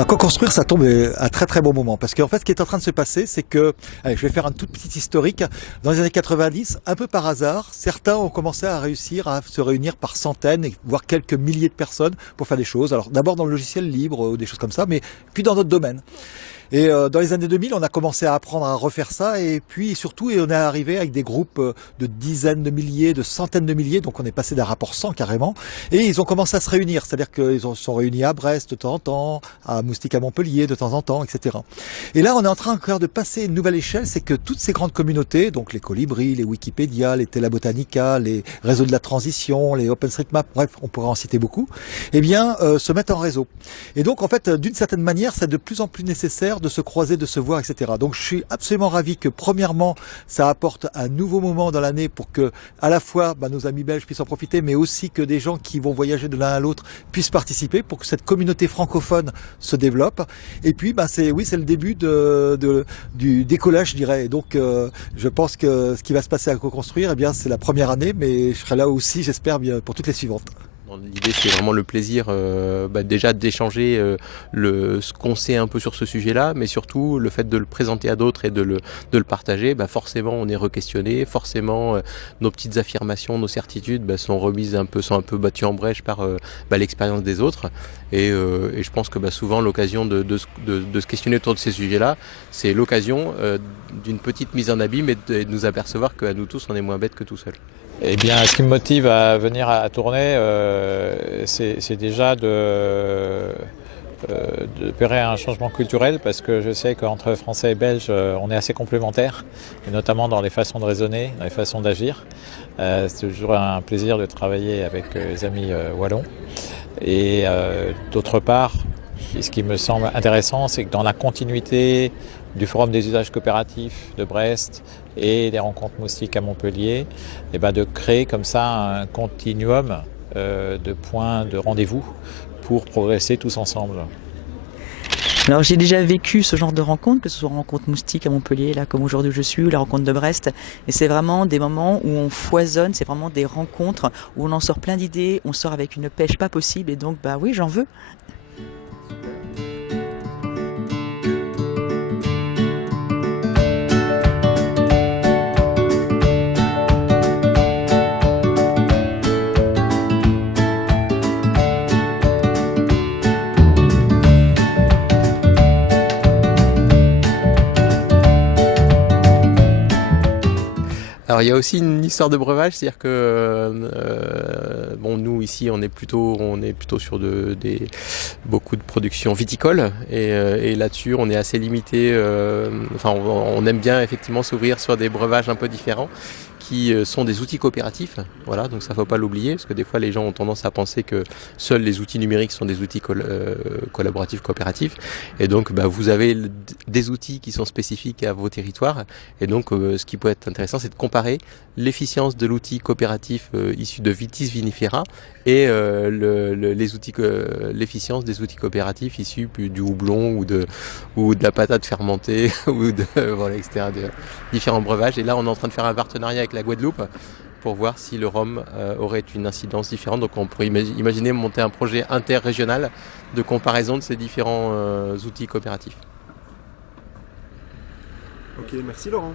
Alors, co-construire, ça tombe à un très très bon moment. Parce qu'en fait, ce qui est en train de se passer, c'est que, allez, je vais faire un tout petit historique. Dans les années 90, un peu par hasard, certains ont commencé à réussir à se réunir par centaines, voire quelques milliers de personnes pour faire des choses. Alors, d'abord dans le logiciel libre ou des choses comme ça, mais puis dans d'autres domaines. Et dans les années 2000, on a commencé à apprendre à refaire ça. Et puis surtout, on est arrivé avec des groupes de dizaines de milliers, de centaines de milliers. Donc on est passé d'un rapport 100 carrément. Et ils ont commencé à se réunir. C'est-à-dire qu'ils se sont réunis à Brest de temps en temps, à Moustique à Montpellier de temps en temps, etc. Et là, on est en train encore de passer une nouvelle échelle. C'est que toutes ces grandes communautés, donc les Colibris, les Wikipédia, les Tela Botanica, les réseaux de la transition, les OpenStreetMap, bref, on pourrait en citer beaucoup, eh bien, se mettent en réseau. Et donc, en fait, d'une certaine manière, c'est de plus en plus nécessaire de se croiser, de se voir, etc. Donc je suis absolument ravi que premièrement, ça apporte un nouveau moment dans l'année pour que à la fois nos amis belges puissent en profiter, mais aussi que des gens qui vont voyager de l'un à l'autre puissent participer pour que cette communauté francophone se développe. Et puis c'est le début du décollage, je dirais. Et donc je pense que ce qui va se passer à co-construire, eh bien c'est la première année, mais je serai là aussi, j'espère, bien pour toutes les suivantes. L'idée, c'est vraiment le plaisir déjà d'échanger ce qu'on sait un peu sur ce sujet-là, mais surtout le fait de le présenter à d'autres et de le partager. Forcément, on est re-questionné, forcément, nos petites affirmations, nos certitudes sont un peu battues en brèche par l'expérience des autres. Et je pense que souvent, l'occasion de se questionner autour de ces sujets-là, c'est l'occasion d'une petite mise en abîme et de nous apercevoir qu'à nous tous, on est moins bêtes que tout seul. Eh bien, ce qui me motive à venir à tourner, c'est déjà d'opérer un changement culturel, parce que je sais qu'entre Français et Belges, on est assez complémentaires, et notamment dans les façons de raisonner, dans les façons d'agir. C'est toujours un plaisir de travailler avec les amis wallons. Et d'autre part, ce qui me semble intéressant, c'est que dans la continuité du Forum des usages coopératifs de Brest et des rencontres moustiques à Montpellier, de créer comme ça un continuum de points de rendez-vous pour progresser tous ensemble. Alors j'ai déjà vécu ce genre de rencontres, que ce soit rencontre moustique à Montpellier, là comme aujourd'hui je suis, ou la rencontre de Brest. Et c'est vraiment des moments où on foisonne, c'est vraiment des rencontres où on en sort plein d'idées, on sort avec une pêche pas possible, et donc oui, j'en veux. Alors il y a aussi une histoire de breuvage, c'est-à-dire que nous ici on est plutôt sur beaucoup de production viticole et là-dessus on est assez limité. On aime bien effectivement s'ouvrir sur des breuvages un peu différents qui sont des outils coopératifs. Voilà, donc ça ne faut pas l'oublier, parce que des fois les gens ont tendance à penser que seuls les outils numériques sont des outils collaboratifs, coopératifs. Et donc vous avez des outils qui sont spécifiques à vos territoires. Et donc ce qui peut être intéressant, c'est de comparer l'efficience de l'outil coopératif issu de Vitis vinifera et l'efficience des outils coopératifs issus du houblon ou de la patate fermentée ou etc., de différents breuvages. Et là on est en train de faire un partenariat avec la Guadeloupe pour voir si le rhum aurait une incidence différente. Donc on pourrait imaginer monter un projet interrégional de comparaison de ces différents outils coopératifs. Ok, merci Laurent.